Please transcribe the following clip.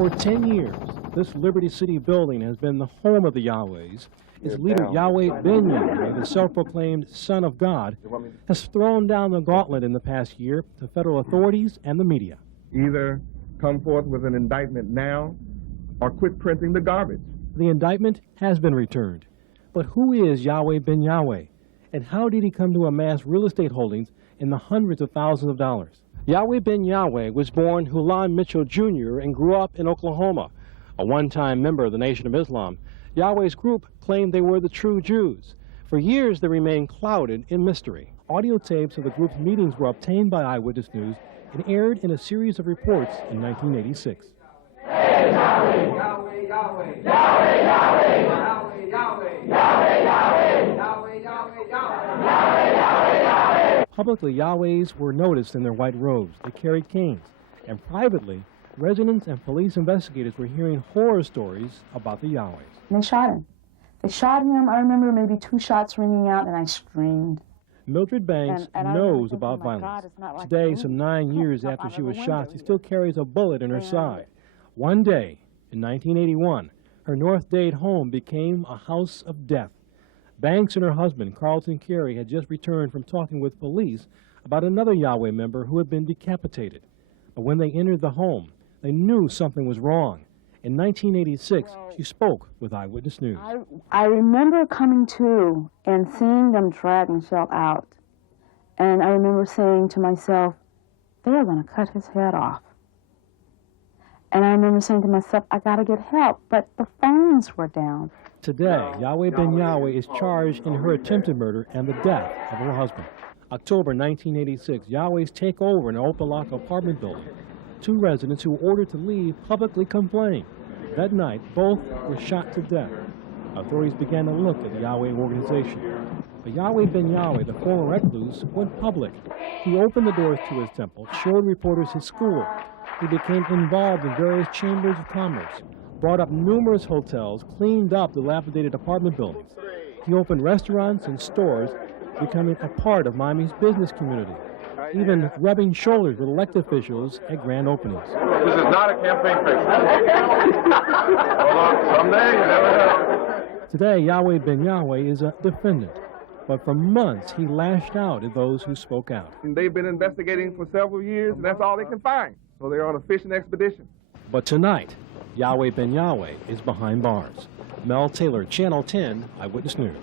For 10 years, this Liberty City building has been the home of the Yahweh's. Its leader, Yahweh ben Yahweh, the self-proclaimed Son of God, has thrown down the gauntlet in the past year to federal authorities and the media. Either come forth with an indictment now or quit printing the garbage. The indictment has been returned. But who is Yahweh ben Yahweh? And how did he come to amass real estate holdings in the hundreds of thousands of dollars? Yahweh ben Yahweh was born Hulan Mitchell Jr. and grew up in Oklahoma. A one-time member of the Nation of Islam, Yahweh's group claimed they were the true Jews. For years, they remained clouded in mystery. Audio tapes of the group's meetings were obtained by Eyewitness News and aired in a series of reports in 1986. Hey, Yahweh! Yahweh, Yahweh! Yahweh, Yahweh! Yahweh, Yahweh! Yahweh, Yahweh! Yahweh, Yahweh! Yahweh, Yahweh! Yahweh! Publicly, Yahweh's were noticed in their white robes. They carried canes. And privately, residents and police investigators were hearing horror stories about the Yahweh's. And they shot him. They shot him. I remember maybe 2 shots ringing out, and I screamed. Mildred Banks knows about oh my violence. God, like Today, some 9 years after she was shot, she still carries a bullet in her side. One day, in 1981, her North Dade home became a house of death. Banks and her husband, Carlton Carey, had just returned from talking with police about another Yahweh member who had been decapitated. But when they entered the home, they knew something was wrong. In 1986, she spoke with Eyewitness News. I remember coming to and seeing them drag Michelle out. And I remember saying to myself, they are going to cut his head off. And I remember saying to myself, I got to get help, but the phones were down. Today, Yahweh ben Yahweh is charged in her attempted murder and the death of her husband. October 1986, Yahweh's take over an Opelika apartment building. 2 residents who were ordered to leave publicly complained. That night, both were shot to death. Authorities began to look at the Yahweh organization. But Yahweh ben Yahweh, the former recluse, went public. He opened the doors to his temple, showed reporters his school. He became involved in various chambers of commerce, brought up numerous hotels, cleaned up dilapidated apartment buildings. He opened restaurants and stores, becoming a part of Miami's business community, even rubbing shoulders with elected officials at grand openings. This is not a campaign fix. Hold on, someday, you never know. Today, Yahweh ben Yahweh is a defendant, but for months he lashed out at those who spoke out. And they've been investigating for several years, and that's all they can find. So they're on a fishing expedition. But tonight, Yahweh ben Yahweh is behind bars. Mel Taylor, Channel 10, Eyewitness News.